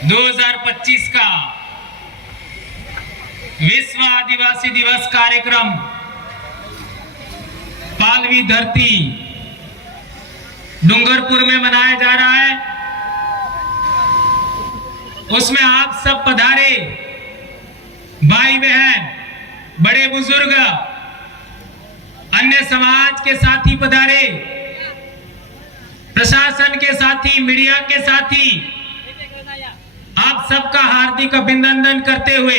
2025 का विश्व आदिवासी दिवस कार्यक्रम पालवी धरती डूंगरपुर में मनाया जा रहा है। उसमें आप सब पधारे, भाई बहन, बड़े बुजुर्ग, अन्य समाज के साथी पधारे, प्रशासन के साथी, मीडिया के साथी, आप सबका हार्दिक अभिनंदन करते हुए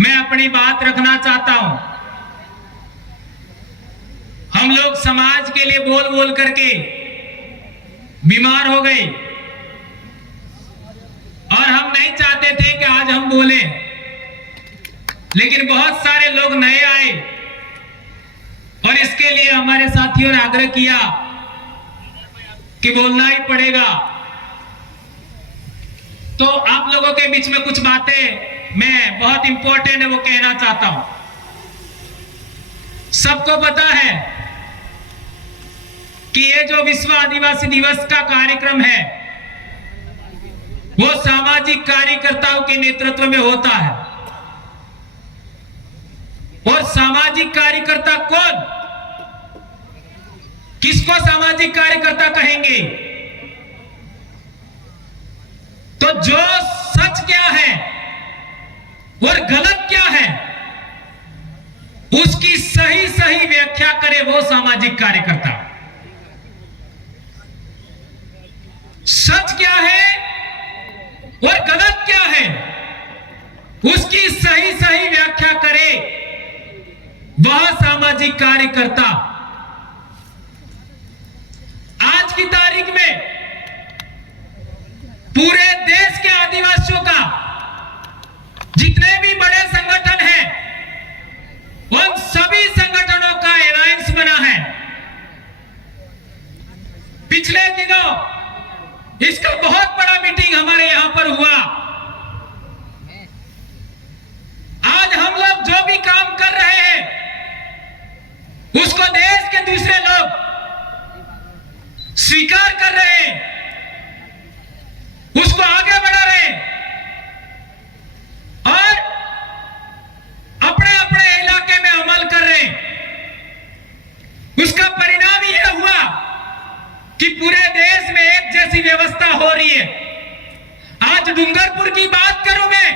मैं अपनी बात रखना चाहता हूं। हम लोग समाज के लिए बोल बोल करके बीमार हो गए और हम नहीं चाहते थे कि आज हम बोले, लेकिन बहुत सारे लोग नए आए और इसके लिए हमारे साथियों ने आग्रह किया कि बोलना ही पड़ेगा। तो आप लोगों के बीच में कुछ बातें मैं बहुत इंपॉर्टेंट है वो कहना चाहता हूं। सबको पता है कि ये जो विश्व आदिवासी दिवस का कार्यक्रम है वो सामाजिक कार्यकर्ताओं के नेतृत्व में होता है। और सामाजिक कार्यकर्ता कौन, किसको सामाजिक कार्यकर्ता कहेंगे? तो जो सच क्या है और गलत क्या है उसकी सही सही व्याख्या करे वो सामाजिक कार्यकर्ता। सच क्या है और गलत क्या है उसकी सही सही व्याख्या करे वह सामाजिक कार्यकर्ता। आज की तारीख में पूरे देश के आदिवासियों का जितने भी बड़े संगठन हैं उन सभी संगठनों का अलायंस बना है। पिछले दिनों इसका बहुत बड़ा मीटिंग हमारे यहां पर हुआ। आज हम लोग जो भी काम कर रहे हैं उसको देश के दूसरे लोग स्वीकार कर रहे हैं, उसको आगे बढ़ा रहे हैं और अपने अपने इलाके में अमल कर रहे हैं। उसका परिणाम यह हुआ कि पूरे देश में एक जैसी व्यवस्था हो रही है। आज डूंगरपुर की बात करूं मैं,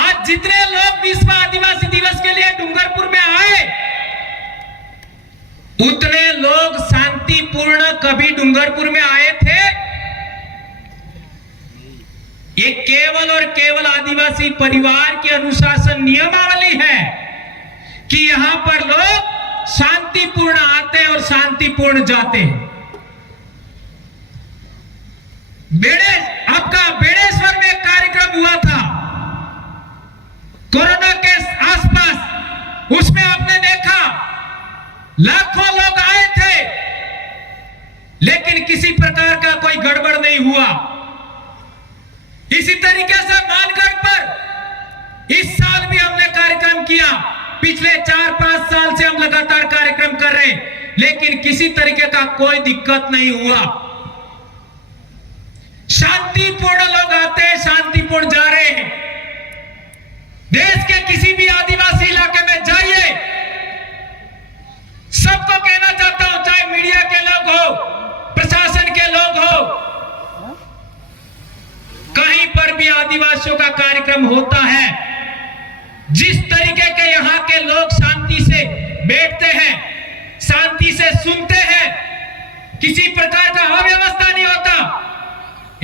आज जितने लोग विश्व आदिवासी दिवस के लिए डूंगरपुर में आए उतने लोग शांतिपूर्ण कभी डूंगरपुर में आए थे? ये केवल और केवल आदिवासी परिवार की अनुशासन नियमावली है कि यहां पर लोग शांतिपूर्ण आते हैं और शांतिपूर्ण जाते हैं। आपका बेड़ेश्वर में एक कार्यक्रम हुआ था कोरोना के आसपास, उसमें आपने देखा लाखों लोग आए थे लेकिन किसी प्रकार का कोई गड़बड़ नहीं हुआ। इसी तरीके से मानगढ़ पर इस साल भी हमने कार्यक्रम किया। पिछले 4-5 साल से हम लगातार कार्यक्रम कर रहे हैं लेकिन किसी तरीके का कोई दिक्कत नहीं हुआ। शांतिपूर्ण लोग आते हैं, शांतिपूर्ण जा रहे हैं। देश के किसी भी आदिवासी इलाके में जाइए, सबको कहना चाहता हूं, चाहे मीडिया के लोग हो, प्रशासन के लोग हो, कहीं पर भी आदिवासियों का कार्यक्रम होता है, जिस तरीके के यहाँ के लोग शांति से बैठते हैं, शांति से सुनते हैं, किसी प्रकार का अव्यवस्था नहीं होता,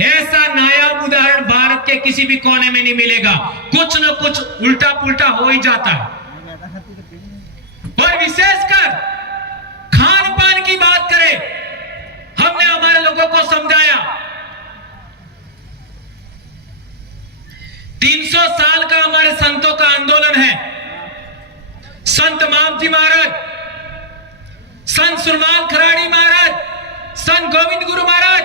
ऐसा नायाब उदाहरण भारत के किसी भी कोने में नहीं मिलेगा। कुछ न कुछ उल्टा पुल्टा हो ही जाता है। और विशेषकर खान पान की बात करें, हमने हमारे लोगों को समझाया 300 साल का हमारे संतों का आंदोलन है। संत मामजी महाराज, संत सुरमाल खराड़ी महाराज, संत गोविंद गुरु महाराज,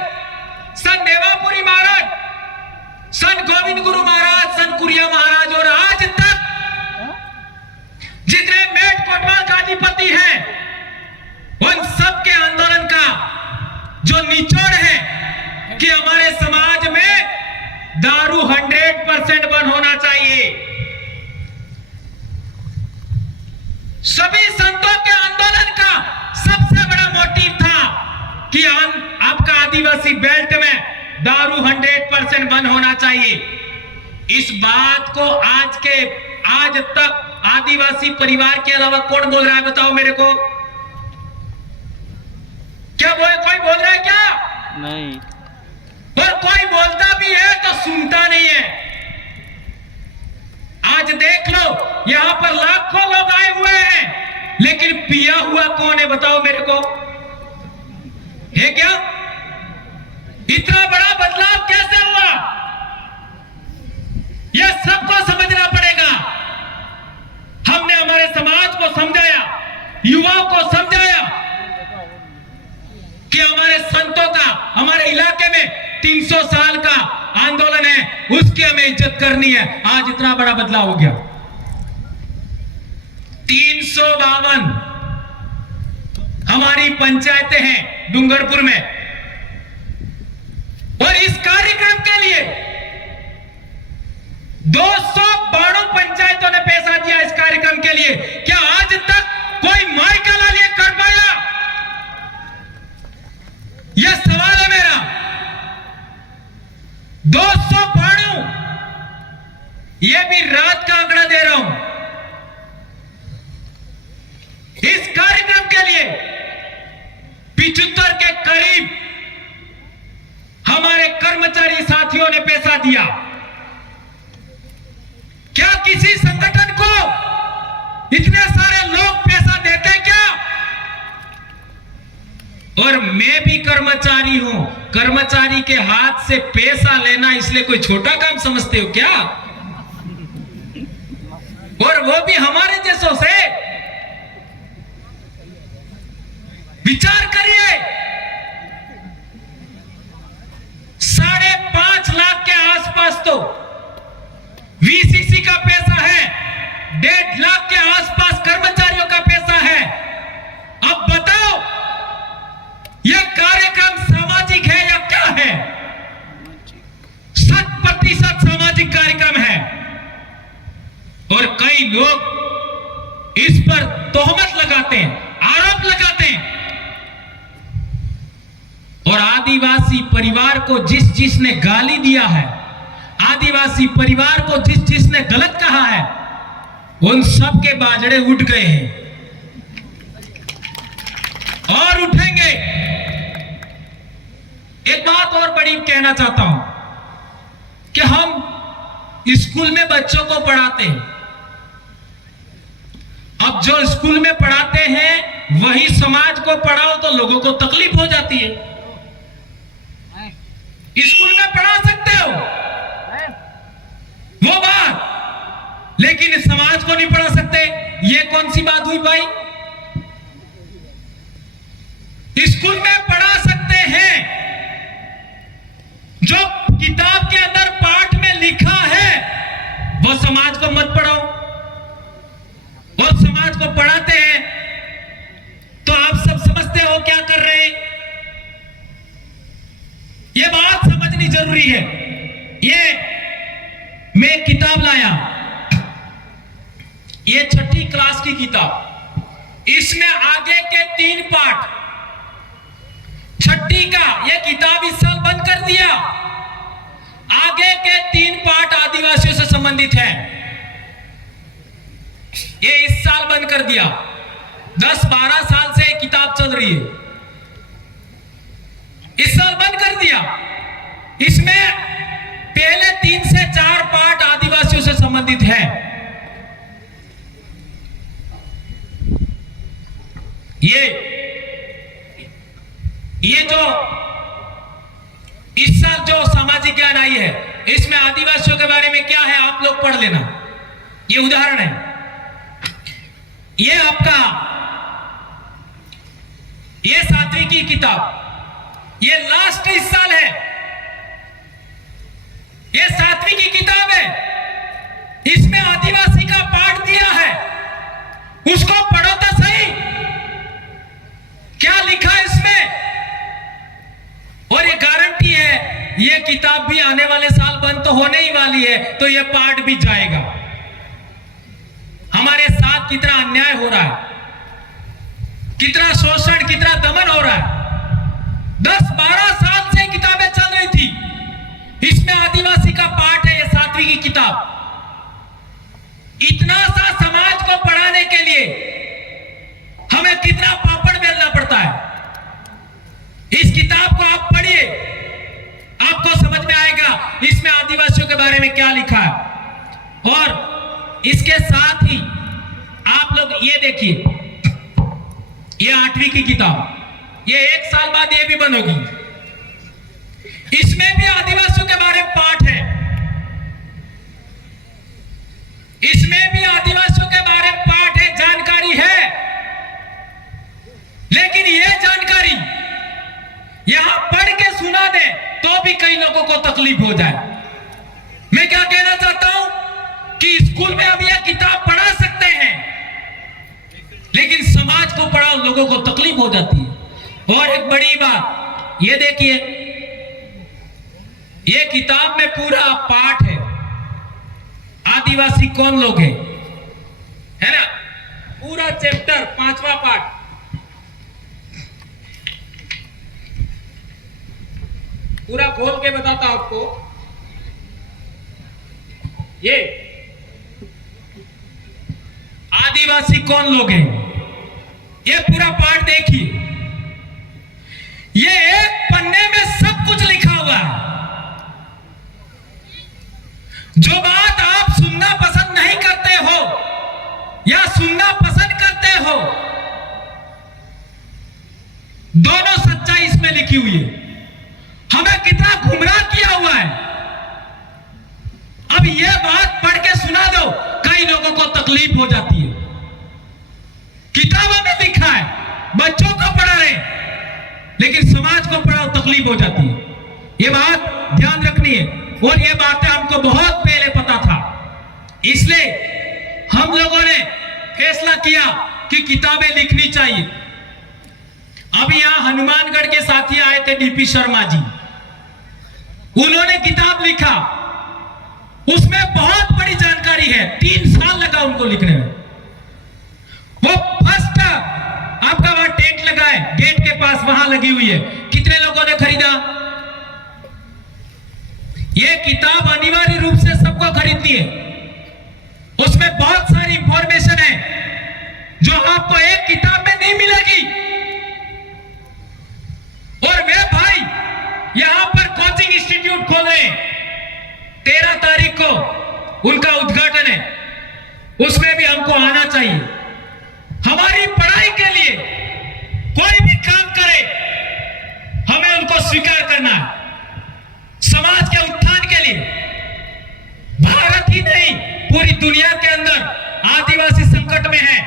संत देवापुरी महाराज, संत गोविंद गुरु महाराज, संत कुरिया महाराज और आज तक जितने मेट कोटवाल का अधिपति हैं उन सब के आंदोलन का जो निचोड़ है कि हमारे समाज में दारू 100% बंद होना चाहिए। सभी संतों के आंदोलन का सबसे बड़ा मोटिव था कि आपका आदिवासी बेल्ट में दारू 100% बंद होना चाहिए। इस बात को आज तक आदिवासी परिवार के अलावा कौन बोल रहा है, बताओ मेरे को। क्या कोई बोल रहा है क्या? नहीं। और कोई बोलता भी है तो सुनता नहीं है। आज देख लो, यहां पर लाखों लोग आए हुए हैं, लेकिन पिया हुआ कौन है, बताओ मेरे को। है क्या? इतना बड़ा बदलाव कैसे हुआ, यह सबको समझना पड़ेगा। हमने हमारे समाज को समझाया, युवाओं को समझाया कि हमारे संतों का हमारे इलाके में 300 साल का आंदोलन है, उसकी हमें इज्जत करनी है। आज इतना बड़ा बदलाव हो गया। 352 हमारी पंचायतें हैं डूंगरपुर में, और इस कार्यक्रम के लिए 292 पंचायतों ने पैसा दिया इस कार्यक्रम के लिए। क्या आज तक कोई माइकल लिए कर पाया? यह सवाल है मेरा। 292, यह भी रात का आंकड़ा दे रहा हूं। इस कार्यक्रम के लिए 75 के करीब हमारे कर्मचारी साथियों ने पैसा दिया। क्या किसी संगठन को इतने सारे लोग पैसा देते क्या? और मैं भी कर्मचारी हूं। कर्मचारी के हाथ से पैसा लेना इसलिए कोई छोटा काम समझते हो क्या? और वो भी हमारे जैसों से। विचार करिए, 5.5 लाख के आसपास तो वीसीसी का पैसा है, 1.5 लाख के आसपास कर्मचारियों का पैसा है। अब बताओ, यह कार्यक्रम सामाजिक है या क्या है? 100% सामाजिक कार्यक्रम है। और कई लोग इस पर तोहमत लगाते हैं, आरोप लगाते हैं। और आदिवासी परिवार को जिसने गाली दिया है, आदिवासी परिवार को जिसने गलत कहा है, उन सब के बाजड़े उठ गए हैं और उठेंगे। एक बात और बड़ी कहना चाहता हूं कि हम स्कूल में बच्चों को पढ़ाते हैं। अब जो स्कूल में पढ़ाते हैं वही समाज को पढ़ाओ तो लोगों को तकलीफ हो जाती है। स्कूल में पढ़ा सकते हो वो बात, लेकिन समाज को नहीं पढ़ा सकते। ये कौन सी बात हुई भाई? स्कूल में पढ़ा सकते हैं, जो किताब के अंदर पाठ में लिखा है वो समाज को मत पढ़ाओ। और समाज को पढ़ाते हैं तो आप सब समझते हो क्या कर रहे हैं। ये बात समझनी जरूरी है। ये मैं किताब लाया, ये 6ठी क्लास की किताब। इसमें आगे के 3 पाठ, 6ठी का ये किताब इस साल बंद कर दिया। आगे के 3 पाठ आदिवासियों से संबंधित है, ये इस साल बंद कर दिया। 10-12 साल से किताब चल रही है, इस साल बंद कर दिया। इसमें पहले 3 से 4 पाठ आदिवासियों से संबंधित है। ये जो इस साल जो सामाजिक ज्ञान आई है, इसमें आदिवासियों के बारे में क्या है आप लोग पढ़ लेना। ये उदाहरण है। ये आपका ये 7वीं की किताब, ये लास्ट इस साल है। ये 7वीं की किताब है, इसमें आदिवासी का पाठ दिया है। उसको पढ़ो तो सही, क्या लिखा है इसमें। और ये गारंटी है ये किताब भी आने वाले साल बंद तो होने ही वाली है, तो ये पाठ भी जाएगा। हमारे साथ कितना अन्याय हो रहा है, कितना शोषण, कितना दमन हो रहा है। 10-12 साल से किताबें चल रही थी, इसमें आदिवासी का पाठ है, ये 7वीं की किताब। इतना सा समाज को पढ़ाने के लिए हमें कितना पापड़ बेलना पड़ता है। इस किताब को आप पढ़िए, आपको समझ में आएगा इसमें आदिवासियों के बारे में क्या लिखा है। और इसके साथ ही आप लोग ये देखिए, ये 8वीं की किताब, ये 1 साल बाद ये भी बनेगी। इसमें भी आदिवासियों के बारे में पाठ है, इसमें भी आदिवासियों के बारे में पाठ है, जानकारी है। लेकिन यह जानकारी यहां पढ़ के सुना दे तो भी कई लोगों को तकलीफ हो जाए। मैं क्या कहना चाहता हूं कि स्कूल में हम यह किताब पढ़ा सकते हैं, लेकिन समाज को पढ़ाओ, लोगों को तकलीफ हो जाती है। और एक बड़ी बात ये देखिए, ये किताब में पूरा पाठ है, आदिवासी कौन लोग हैं, है ना, पूरा चैप्टर 5वां पाठ। पूरा खोल के बताता हूं आपको। ये आदिवासी कौन लोग हैं, ये पूरा पाठ देखिए। ये एक पन्ने में सब कुछ लिखा हुआ है। जो बात आप सुनना पसंद नहीं करते हो या सुनना पसंद करते हो, दोनों सच्चाई इसमें लिखी हुई है। हमें कितना गुमराह किया हुआ है। अब यह बात पढ़ के सुना दो, कई लोगों को तकलीफ हो जाती है। किताबों में लिखा है, बच्चों को पढ़ा रहे, लेकिन समाज को पढ़ाओ, तकलीफ हो जाती है। यह बात ध्यान रखनी है। और ये बातें हमको बहुत पहले पता था, इसलिए हम लोगों ने फैसला किया कि किताबें लिखनी चाहिए। अब यहां हनुमानगढ़ के साथी आए थे, डीपी शर्मा जी, उन्होंने किताब लिखा, उसमें बहुत बड़ी जानकारी है। 3 साल लगा उनको लिखने में। वो फर्स्ट आपका वहां टेंट लगा है, गेट के पास वहां लगी हुई है। कितने लोगों ने खरीदा? ये किताब अनिवार्य रूप से सबको खरीदनी है। उसमें बहुत सारी इंफॉर्मेशन है जो आपको एक किताब में नहीं मिलेगी। और वे भाई यहां पर कोचिंग इंस्टीट्यूट खोल रहे हैं, 13 तारीख को उनका उद्घाटन है, उसमें भी हमको आना चाहिए। हमारी पढ़ाई के लिए कोई भी काम करे, हमें उनको स्वीकार करना है। समाज के उत्थान के लिए भारत ही नहीं, पूरी दुनिया के अंदर आदिवासी संकट में है,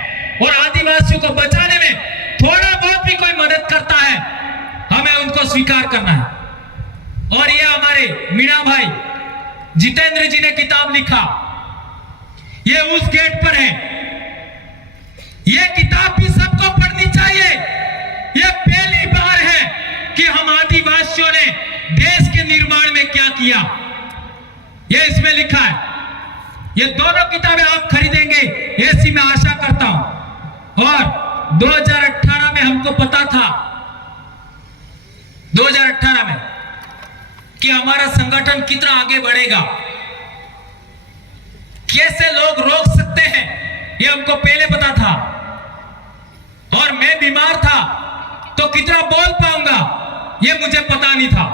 और आदिवासियों को बचाने में थोड़ा बहुत भी कोई मदद करता है, हमें उनको स्वीकार करना है। और ये हमारे मीणा भाई जितेंद्र जी ने किताब लिखा, ये उस गेट पर है। ये किताब भी सबको पढ़नी चाहिए। ये पहली बार है कि हम आदिवासियों ने देश के निर्माण में क्या किया, ये इसमें लिखा है। ये दोनों किताबें आप खरीदेंगे ऐसी मैं आशा करता हूं। और 2018 में हमको पता था, 2018 में, कि हमारा संगठन कितना आगे बढ़ेगा, कैसे लोग रोक सकते हैं, ये हमको पहले पता था। और मैं बीमार था तो कितना बोल पाऊंगा ये मुझे पता नहीं था।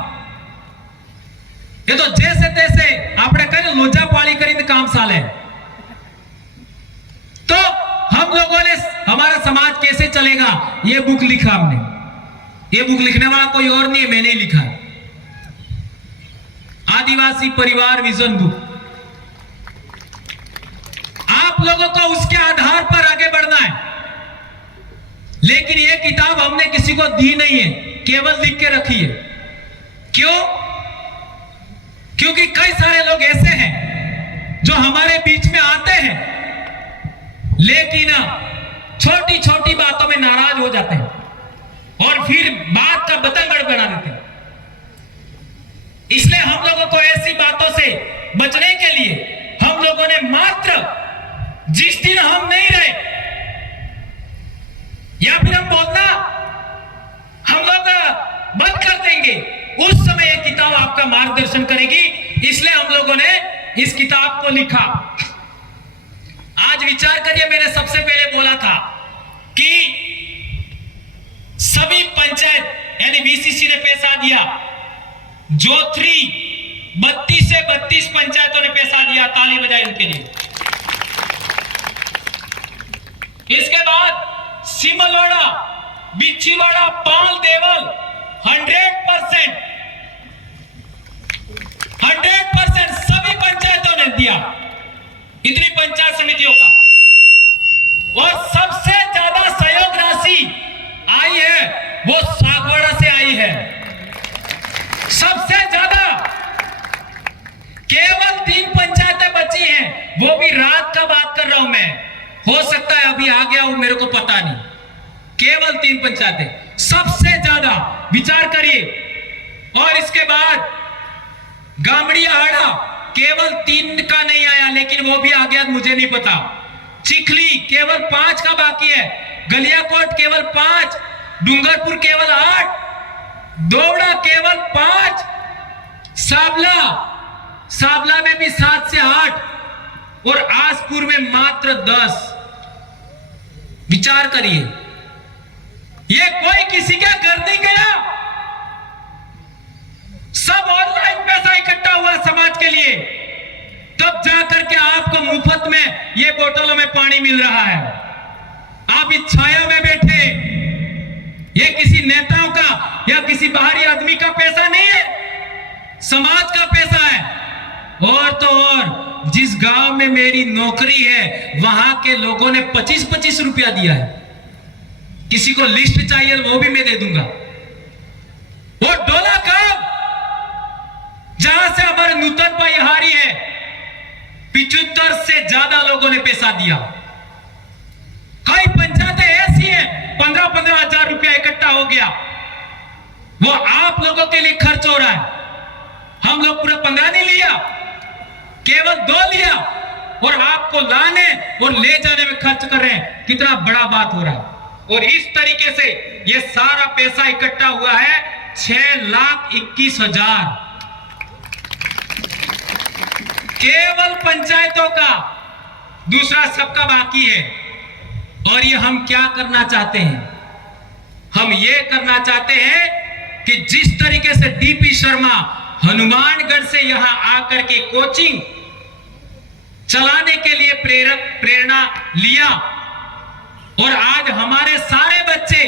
ये तो जैसे तैसे आपने कहे लोजा पाली करीन काम साले। तो हम लोगों ने, हमारा समाज कैसे चलेगा, ये बुक लिखा हमने। ये बुक लिखने वाला कोई और नहीं है, मैंने ही लिखा है। आदिवासी परिवार विजन बुक। आप लोगों को उसके आधार पर आगे बढ़ना है। लेकिन यह किताब हमने किसी को दी नहीं है, केवल लिख के रखी है। क्यों? क्योंकि कई सारे लोग ऐसे हैं जो हमारे बीच में आते हैं, लेकिन छोटी छोटी बातों में नाराज हो जाते हैं और फिर बात का बतंगड़ बना देते हैं। इसलिए हम लोगों को ऐसी बातों से बचने के लिए हम लोगों ने मात्र जिस दिन हम नहीं रहे या फिर हम बोलना हम लोग बंद कर देंगे, उस समय यह किताब आपका मार्गदर्शन करेगी। इसलिए हम लोगों ने इस किताब को लिखा। आज विचार करिए, मैंने सबसे पहले बोला था कि सभी पंचायत यानी बीसीसी ने पैसा दिया, जोथरी 32 से 32 पंचायतों ने पैसा दिया, ताली बजाई उनके लिए। इसके बाद सिमलवाड़ा, बिच्छीवाड़ा, पाल, देवल 100% सभी पंचायतों ने दिया, इतनी पंचायत समितियों का। और सबसे ज्यादा सहयोग राशि आई है वो सागवाड़ा से आई है, सबसे ज्यादा। केवल 3 पंचायतें बची हैं, वो भी रात का बात कर रहा हूं मैं, हो सकता है अभी आ गया हो, मेरे को पता नहीं। केवल 3 पंचायतें सबसे ज्यादा, विचार करिए। और इसके बाद गामड़ियाहाड़ा केवल 3 का नहीं आया, लेकिन वो भी आ गया मुझे नहीं पता। चिखली केवल 5 का बाकी है, गलियाकोट केवल 5, डूंगरपुर केवल 8, दोवड़ा केवल 5, साबला में भी 7 से 8 और आसपुर में मात्र 10। विचार करिए, ये कोई किसी के घर नहीं गया, सब ऑनलाइन पैसा इकट्ठा हुआ समाज के लिए, तब जाकर के आपको मुफ्त में ये बोतलों में पानी मिल रहा है। आप इस छाया में बैठे, ये किसी नेताओं का या किसी बाहरी आदमी का पैसा नहीं है, समाज का पैसा है। और तो और जिस गांव में मेरी नौकरी है वहां के लोगों ने 25-25 रुपया दिया है। किसी को लिस्ट चाहिए वो भी मैं दे दूंगा। और डोला गांव जहां से हमारे नूतन पाईहारी है, 75 से ज्यादा लोगों ने पैसा दिया। कई पंचायतें ऐसी हैं 15-15 हजार रुपया इकट्ठा हो गया, वो आप लोगों के लिए खर्च हो रहा है। हम लोग पूरा 15 नहीं लिया, केवल 2 लिया, और आपको लाने और ले जाने में खर्च कर रहे हैं। कितना बड़ा बात हो रहा है। और इस तरीके से ये सारा पैसा इकट्ठा हुआ है 6,21,000 केवल पंचायतों का, दूसरा सबका बाकी है। और ये हम क्या करना चाहते हैं? हम ये करना चाहते हैं कि जिस तरीके से डीपी शर्मा हनुमानगढ़ से यहां आकर के कोचिंग चलाने के लिए प्रेरणा लिया, और आज हमारे सारे बच्चे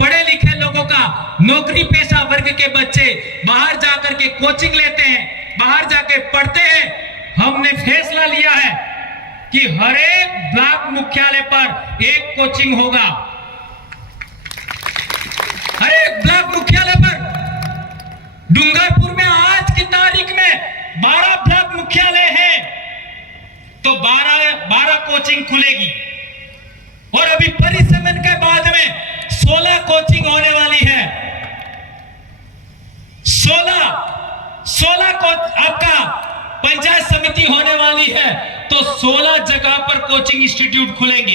पढ़े लिखे लोगों का, नौकरी पेशा वर्ग के बच्चे बाहर जाकर के कोचिंग लेते हैं, बाहर जाके पढ़ते हैं। हमने फैसला लिया है कि हर एक ब्लॉक मुख्यालय पर एक कोचिंग होगा, हर एक ब्लॉक मुख्यालय पर। डूंगरपुर में आज की तारीख में 12 ब्लॉक मुख्यालय है, तो 12 कोचिंग खुलेगी। और अभी परिसमन के बाद में 16 कोचिंग होने वाली है। 16 को आपका पंचायत समिति होने वाली है, तो 16 जगह पर कोचिंग इंस्टीट्यूट खुलेंगे।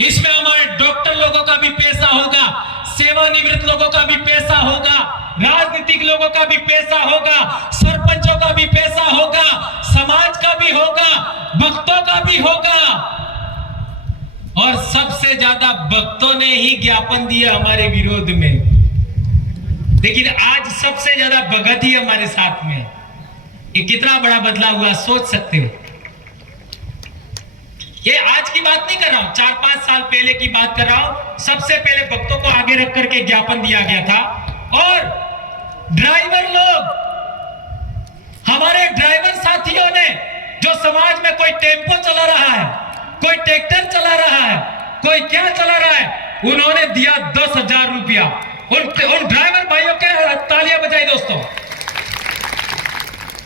इसमें हमारे डॉक्टर लोगों का भी पैसा होगा, सेवानिवृत्त लोगों का भी पैसा होगा, राजनीतिक लोगों का भी पैसा होगा, सरपंचों का भी पैसा होगा, समाज का भी होगा, भक्तों का भी होगा। और सबसे ज्यादा भक्तों ने ही ज्ञापन दिया हमारे विरोध में, लेकिन आज सबसे ज्यादा भगत ही हमारे साथ में। ये कितना बड़ा बदलाव हुआ, सोच सकते हो। ये आज की बात नहीं कर रहा हूं, 4-5 साल पहले की बात कर रहा हूं। सबसे पहले भक्तों को आगे रख करके ज्ञापन दिया गया था। और ड्राइवर लोग, हमारे ड्राइवर साथियों ने, जो समाज में कोई टेम्पो चला रहा है, कोई ट्रैक्टर चला रहा है, कोई क्या चला रहा है, उन्होंने दिया 10,000 रुपया। उन ड्राइवर भाइयों के तालियां बजाई दोस्तों।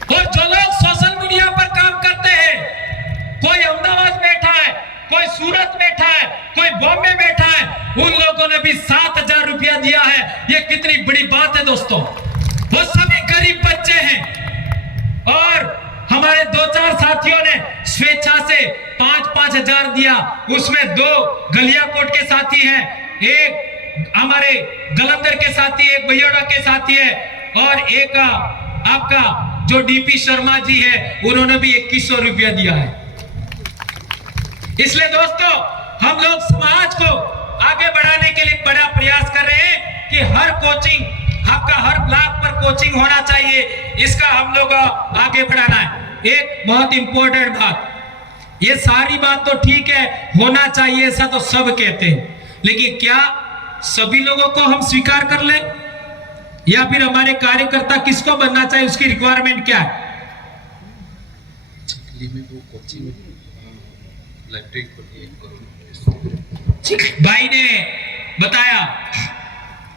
और जो लोग सोशल मीडिया पर काम करते हैं, कोई अहमदाबाद बैठा है, कोई सूरत बैठा है, कोई बॉम्बे बैठा है, उन लोगों ने भी 7,000 रुपया दिया है। ये कितनी बड़ी बात है दोस्तों। वो सभी गरीब बच्चे और हमारे 2-4 साथियों ने स्वेच्छा से 5-5 हजार दिया। उसमें 2 गलियाकोट के साथी हैं, एक हमारे गलंदर के साथी, एक बयोड़ा के साथी है, और एक आपका जो डीपी शर्मा जी है, उन्होंने भी 2100 रुपया दिया है। इसलिए दोस्तों, हम लोग समाज को आगे बढ़ाने के लिए बड़ा प्रयास कर रहे हैं कि हर कोचिंग, आपका हर ब्लॉक पर कोचिंग होना चाहिए। इसका हम लोग आगे बढ़ाना है। एक बहुत इंपॉर्टेंट बात, ये सारी बात तो ठीक है, होना चाहिए ऐसा तो सब कहते हैं, लेकिन क्या सभी लोगों को हम स्वीकार कर ले, या फिर हमारे कार्यकर्ता किसको बनना चाहिए, उसकी रिक्वायरमेंट क्या है? भाई ने बताया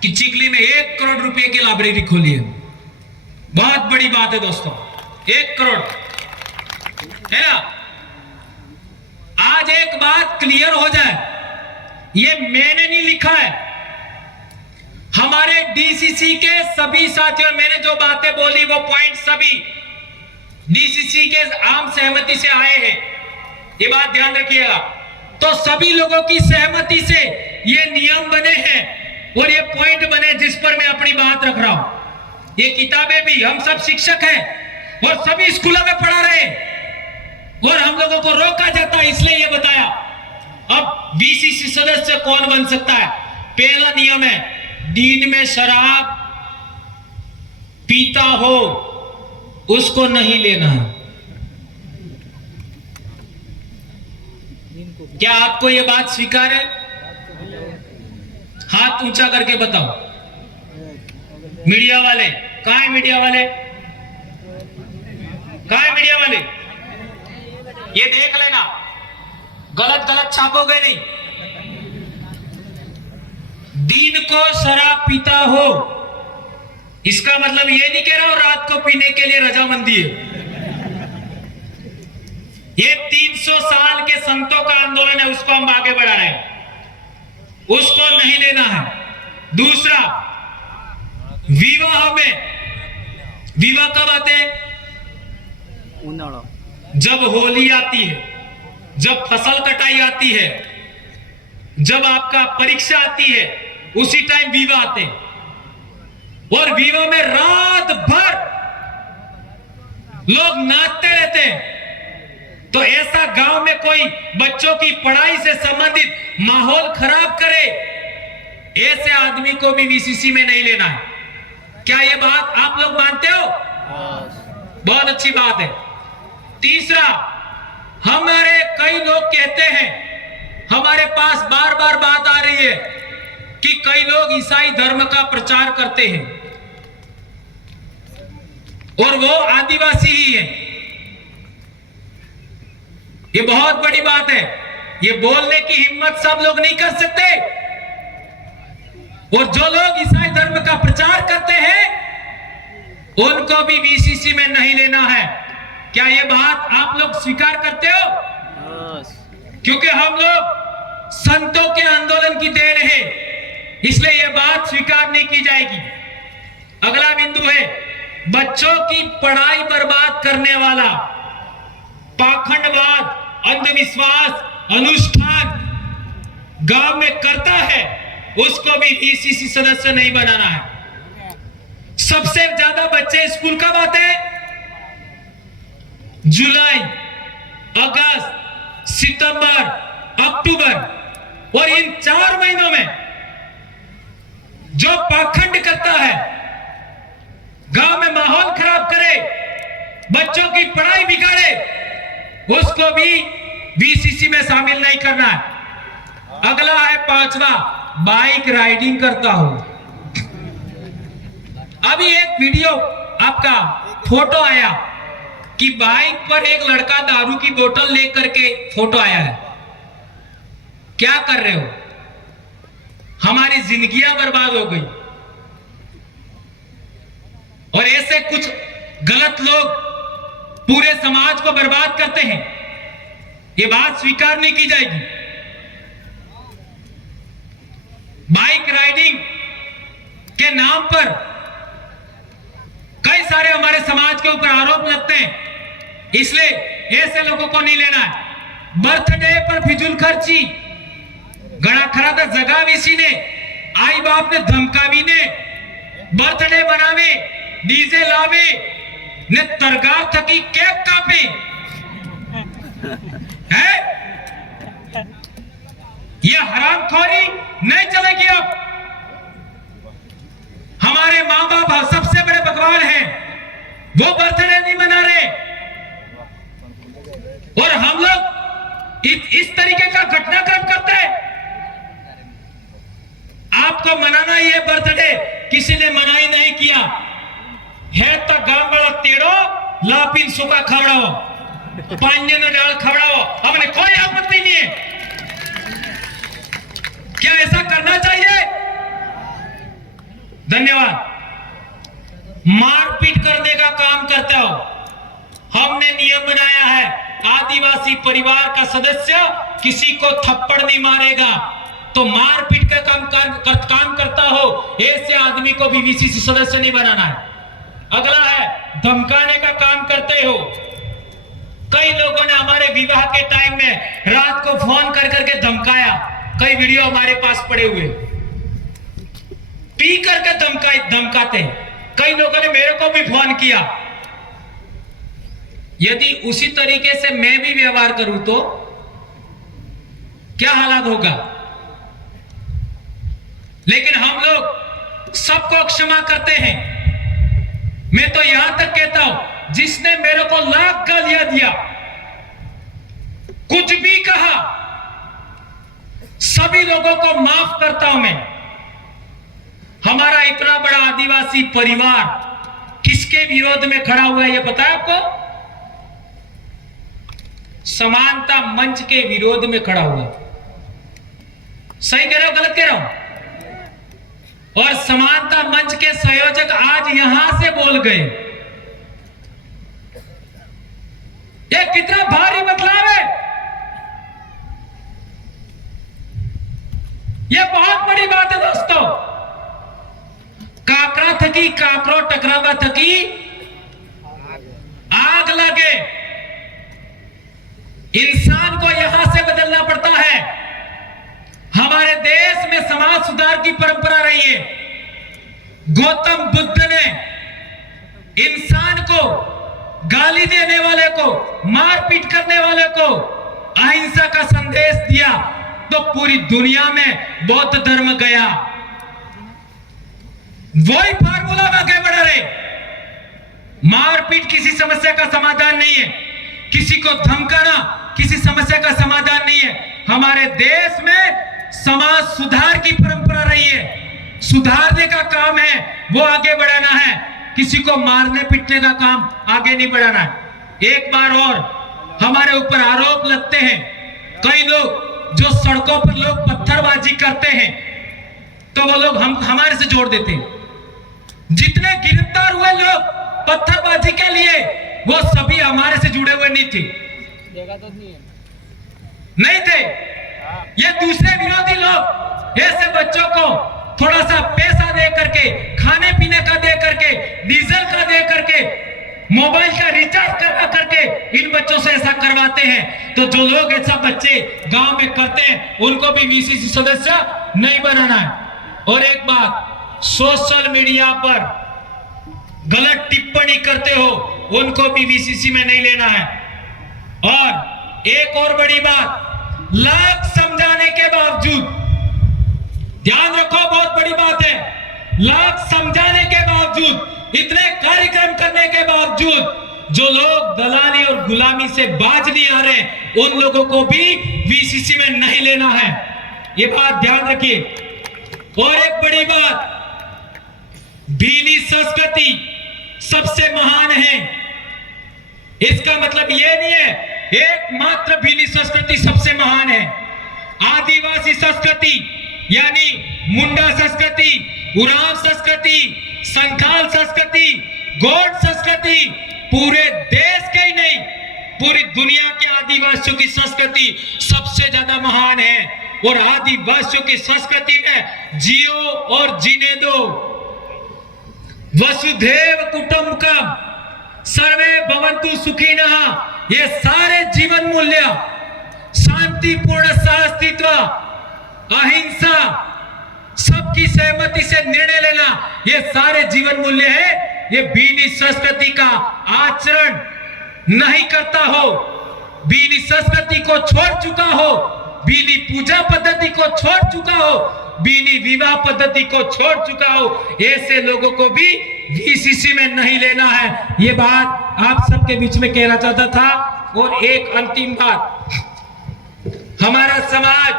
कि चिखली में 1 करोड़ रुपए की लाइब्रेरी खोली है। बहुत बड़ी बात है दोस्तों, 1 करोड़ है ना। आज एक बात क्लियर हो जाए, ये मैंने नहीं लिखा है, हमारे डीसीसी के सभी साथियों, मैंने जो बातें बोली वो पॉइंट सभी डीसीसी के आम सहमति से आए हैं, ये बात ध्यान रखिएगा। तो सभी लोगों की सहमति से ये नियम बने हैं और ये पॉइंट बने जिस पर मैं अपनी बात रख रहा हूं। ये किताबें भी, हम सब शिक्षक हैं और सभी स्कूलों में पढ़ा रहे हैं, और हम लोगों को रोका जाता है, इसलिए ये बताया। अब बीसीसी सदस्य कौन बन सकता है? पहला नियम है, दिन में शराब पीता हो उसको नहीं लेना है। क्या आपको यह बात स्वीकार है? हाथ ऊंचा करके बताओ। मीडिया वाले कहां है? मीडिया वाले कहां है? मीडिया वाले ये देख लेना, गलत गलत छापोगे नहीं। दिन को शराब पीता हो, इसका मतलब ये नहीं कह रहा हूं रात को पीने के लिए रजामंदी है। ये 300 साल के संतों का आंदोलन है, उसको हम आगे बढ़ा रहे हैं, उसको नहीं लेना है। दूसरा, विवाह में, विवाह कब आते हैं? जब होली आती है, जब फसल कटाई आती है, जब आपका परीक्षा आती है, उसी टाइम विवाह आते हैं। और विवाह में रात भर लोग नाचते रहते हैं। तो ऐसा गांव में कोई बच्चों की पढ़ाई से संबंधित माहौल खराब करे, ऐसे आदमी को भी वीसीसी में नहीं लेना है। क्या ये बात आप लोग मानते हो? बहुत अच्छी बात है। तीसरा, हमारे कई लोग कहते हैं, हमारे पास बार बार बात आ रही है कि कई लोग ईसाई धर्म का प्रचार करते हैं और वो आदिवासी ही है। ये बहुत बड़ी बात है, ये बोलने की हिम्मत सब लोग नहीं कर सकते। और जो लोग ईसाई धर्म का प्रचार करते हैं उनको भी वीसीसी में नहीं लेना है। क्या ये बात आप लोग स्वीकार करते हो? क्योंकि हम लोग संतों के आंदोलन की देन है, इसलिए यह बात स्वीकार नहीं की जाएगी। अगला बिंदु है, बच्चों की पढ़ाई बर्बाद करने वाला पाखंडवाद, अंधविश्वास, अनुष्ठान गांव में करता है, उसको भी वीसीसी सदस्य नहीं बनाना है। सबसे ज्यादा बच्चे स्कूल कब आते हैं? जुलाई, अगस्त, सितंबर, अक्टूबर। और इन 4 महीनों में जो पाखंड करता है, गांव में माहौल खराब करे, बच्चों की पढ़ाई बिगाड़े, उसको भी वीसीसी में शामिल नहीं करना है। अगला है 5वां, बाइक राइडिंग करता हो। अभी एक वीडियो आपका फोटो आया कि बाइक पर एक लड़का दारू की बोतल लेकर के फोटो आया है। क्या कर रहे हो? हमारी जिंदगियां बर्बाद हो गई। और ऐसे कुछ गलत लोग पूरे समाज को बर्बाद करते हैं, ये बात स्वीकार नहीं की जाएगी। बाइक राइडिंग के नाम पर कई सारे हमारे हमारे समाज के ऊपर आरोप लगते हैं, इसलिए ऐसे लोगों को नहीं लेना है। बर्थडे पर फिजूल खर्ची, घड़ा खरा था जगह भी ने, आई बाप ने धमकावी ने, बर्थडे बनावे, डीजे लावे ने, तरगार थकी केक कापे है। यह हरामखोरी नहीं चलेगी। अब हमारे मां बाप सबसे बड़े भगवान हैं, वो बर्थडे नहीं मना रहे और हम लोग इस तरीके का घटनाक्रम करते हैं। आपको मनाना ही है बर्थडे, किसी ने मना ही नहीं किया है तो गांव वाला तेड़ो लापिन सुखा खवड़ाओ, पानी ने डाल खवड़ाओ, हमने कोई आपत्ति नहीं है। क्या ऐसा करना चाहिए? धन्यवाद। मारपीट करने का काम करते हो, हमने नियम बनाया है, आदिवासी परिवार का सदस्य किसी को थप्पड़ नहीं मारेगा, तो मारपीट का काम करता हो ऐसे आदमी को भी वीसीसी सदस्य नहीं बनाना है। अगला है धमकाने का काम करते हो। कई लोगों ने हमारे विवाह के टाइम में रात को फोन कर करके धमकाया, कई वीडियो हमारे पास पड़े हुए, पी करके धमकाते। कई लोगों ने मेरे को भी फोन किया। यदि उसी तरीके से मैं भी व्यवहार करूं तो क्या हालात होगा? लेकिन हम लोग सबको क्षमा करते हैं। मैं तो यहां तक कहता हूं, जिसने मेरे को लाख गालियां दिया, कुछ भी कहा, सभी लोगों को माफ करता हूं मैं। हमारा इतना बड़ा आदिवासी परिवार किसके विरोध में खड़ा हुआ है ये पता है आपको? समानता मंच के विरोध में खड़ा हुआ है। सही कह रहा हूं, गलत कह रहा हूं? और समानता मंच के संयोजक आज यहां से बोल गए। ये कितना भारी बदलाव है, ये बहुत बड़ी बात है दोस्तों। काकरा थकी काकरो टकरावा थकी आग लगे। इंसान को यहां से बदलना पड़ता है। हमारे देश में समाज सुधार की परंपरा रही है। गौतम बुद्ध ने इंसान को, गाली देने वाले को, मारपीट करने वाले को अहिंसा का संदेश दिया तो पूरी दुनिया में बौद्ध धर्म गया। वही फार्मूला आगे बढ़ा रहे। मारपीट किसी समस्या का समाधान नहीं है, किसी को धमकाना किसी समस्या का समाधान नहीं है। हमारे देश में समाज सुधार की परंपरा रही है, सुधारने का काम है, वो आगे बढ़ाना है, किसी को मारने पीटने का काम आगे नहीं बढ़ाना है। एक बार और हमारे ऊपर आरोप लगते हैं, कई लोग जो सड़कों पर लोग पत्थरबाजी करते हैं तो वो लोग हमारे से जोड़ देते हैं। जितने गिरफ्तार हुए लोग पत्थरबाजी के लिए, वो सभी हमारे से जुड़े हुए नहीं थे, नहीं थे। ये दूसरे विरोधी लोग ऐसे बच्चों को थोड़ा सा पैसा दे करके, खाने पीने का दे करके, डीजल का दे करके, मोबाइल का रिचार्ज करवा करके इन बच्चों से ऐसा करवाते हैं। तो जो लोग ऐसा बच्चे गांव में करते हैं उनको भी वीसीसी सदस्य नहीं बनाना है। और एक बात, सोशल मीडिया पर गलत टिप्पणी करते हो उनको भी वीसीसी में नहीं लेना है। और एक और बड़ी बात, लाख समझाने के बावजूद, ध्यान रखो बहुत बड़ी बात है, लाख समझाने के बावजूद, इतने कार्यक्रम करने के बावजूद जो लोग दलाली और गुलामी से बाज नहीं आ रहे, उन लोगों को भी वीसीसी में नहीं लेना है। ये बात ध्यान रखिए। और एक बड़ी बात, भीली संस्कृति सबसे महान है, इसका मतलब यह नहीं है एकमात्र भीली संस्कृति सबसे महान है। आदिवासी संस्कृति यानी मुंडा संस्कृति, उरांव संस्कृति, संथाल संस्कृति, गौड़ संस्कृति पूरे देश के ही नहीं, पूरी दुनिया के आदिवासियों की संस्कृति सबसे ज्यादा महान है। और आदिवासियों की संस्कृति में जियो और जीने दो, वसुधैव कुटुंबकम, सर्वे भवन्तु सुखिनः, ये सारे जीवन मूल्य, शांतिपूर्ण सहअस्तित्व, अहिंसा, सबकी सहमति से निर्णय लेना, ये सारे जीवन मूल्य है। ये बीनी संस्कृति का आचरण नहीं करता हो, बीनी संस्कृति को छोड़ चुका हो, बीनी पूजा पद्धति को छोड़ चुका हो, बीनी विवाह पद्धति को छोड़ चुका हो, ऐसे लोगों को भी वीसीसी में नहीं लेना है। ये बात आप सबके बीच में कहना चाहता था। और एक अंतिम बात, हमारा समाज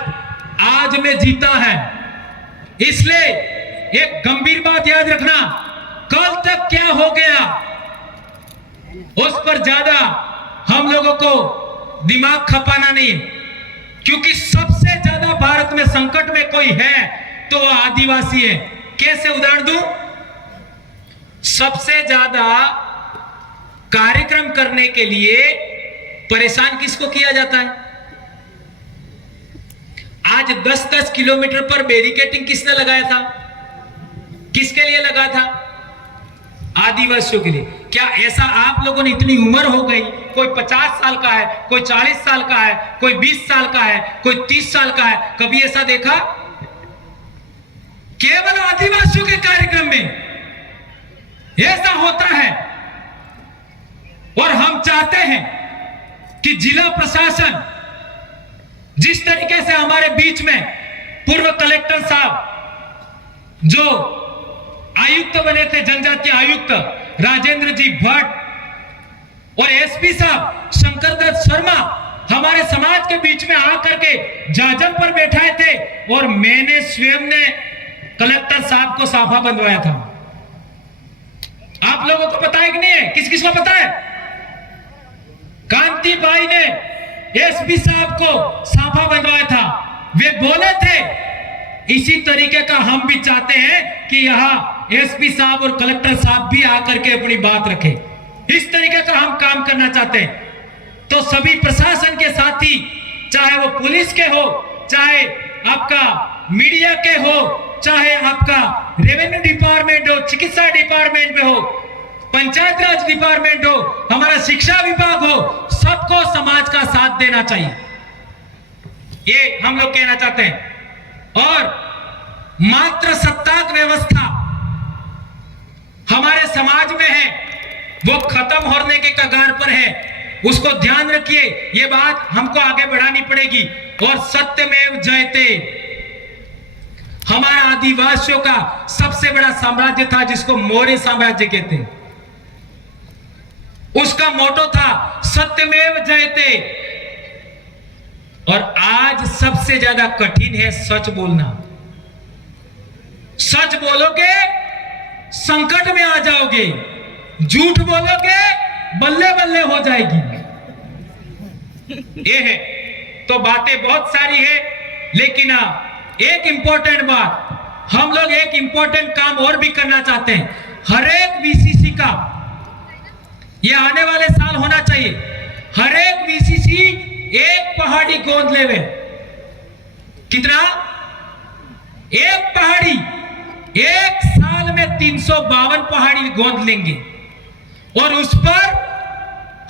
आज में जीता है, इसलिए एक गंभीर बात याद रखना, कल तक क्या हो गया उस पर ज्यादा हम लोगों को दिमाग खपाना नहीं है, क्योंकि सबसे ज्यादा भारत में संकट में कोई है तो वह आदिवासी है। कैसे उदाहरण दूं? सबसे ज्यादा कार्यक्रम करने के लिए परेशान किसको किया जाता है? आज 10-10 किलोमीटर पर बैरिकेडिंग किसने लगाया था? किसके लिए लगाया था? आदिवासियों के लिए। क्या ऐसा आप लोगों ने, इतनी उम्र हो गई, कोई 50 साल का है, कोई 40 साल का है, कोई 20 साल का है, कोई 30 साल का है, कभी ऐसा देखा? केवल आदिवासियों के कार्यक्रम में ऐसा होता है। और हम चाहते हैं कि जिला प्रशासन जिस तरीके से हमारे बीच में पूर्व कलेक्टर साहब जो आयुक्त बने थे, जनजातीय आयुक्त राजेंद्र जी भट्ट, और एसपी साहब शंकर दत्त शर्मा हमारे समाज के बीच में आकर के जाजम पर बैठाए थे, और मैंने स्वयं ने कलेक्टर साहब को साफा बंधवाया था। आप लोगों को पता है कि नहीं है? किस किस को पता है? कांति बाई ने एसपी साहब को साफा बंधवाया था। वे बोले थे इसी तरीके का हम भी चाहते हैं कि यहां एसपी साहब और कलेक्टर साहब भी आकर के अपनी बात रखें। इस तरीके का हम काम करना चाहते हैं। तो सभी प्रशासन के साथी, चाहे वो पुलिस के हो, चाहे आपका मीडिया के हो, चाहे आपका रेवेन्यू डिपार्टमेंट हो, चिकित्सा डिपार्टमेंट में हो, पंचायत राज डिपार्टमेंट हो, हमारा शिक्षा विभाग हो, सबको समाज का साथ देना चाहिए, ये हम लोग कहना चाहते हैं। और मात्र सत्ताक व्यवस्था हमारे समाज में है, वो खत्म होने के कगार पर है, उसको ध्यान रखिए। ये बात हमको आगे बढ़ानी पड़ेगी। और सत्यमेव जयते हमारा आदिवासियों का सबसे बड़ा साम्राज्य था, जिसको मौर्य साम्राज्य कहते हैं। उसका मोटो था सत्यमेव जयते। और आज सबसे ज्यादा कठिन है सच बोलना। सच बोलोगे संकट में आ जाओगे, झूठ बोलोगे बल्ले बल्ले हो जाएगी। ये है। तो बातें बहुत सारी है, लेकिन एक इंपॉर्टेंट बात, हम लोग एक इंपॉर्टेंट काम और भी करना चाहते हैं। हर एक वीसीसी का ये आने वाले साल होना चाहिए, हर एक वीसीसी एक पहाड़ी गोद लेवे। कितना? एक पहाड़ी। एक साल में 352 पहाड़ी गोद लेंगे, और उस पर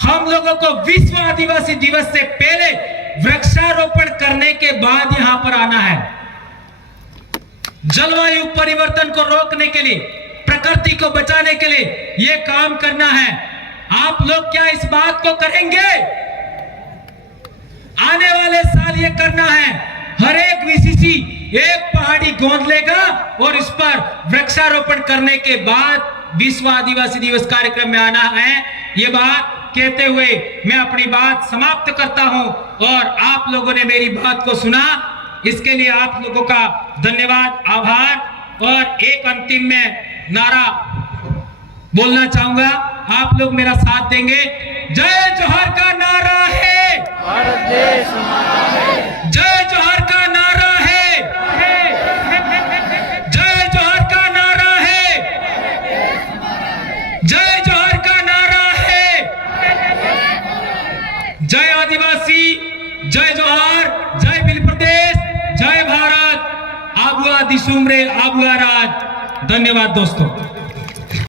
हम लोगों को विश्व आदिवासी दिवस से पहले वृक्षारोपण करने के बाद यहां पर आना है। जलवायु परिवर्तन को रोकने के लिए, प्रकृति को बचाने के लिए यह काम करना है। आप लोग क्या इस बात को करेंगे? आने वाले साल ये करना है। हर एक वीसीसी एक पहाड़ी गोद लेगा, और इस पर वृक्षारोपण करने के बाद विश्व आदिवासी दिवस कार्यक्रम में आना है। ये बात कहते हुए मैं अपनी बात समाप्त करता हूं, और आप लोगों ने मेरी बात को सुना, इसके लिए आप लोगों का धन्यवाद, आभार। और एक अंतिम में नारा बोलना चाहूंगा, आप लोग मेरा साथ देंगे। जय जोहार का नारा है, भारत देश हमारा है। जय जोहार का नारा है, जय जोहार का नारा है, जय जोहार का नारा है। जय आदिवासी, जय जोहार, जय बिल प्रदेश, जय भारत। आबुआ दिसुमरे आबुआ राज। धन्यवाद दोस्तों।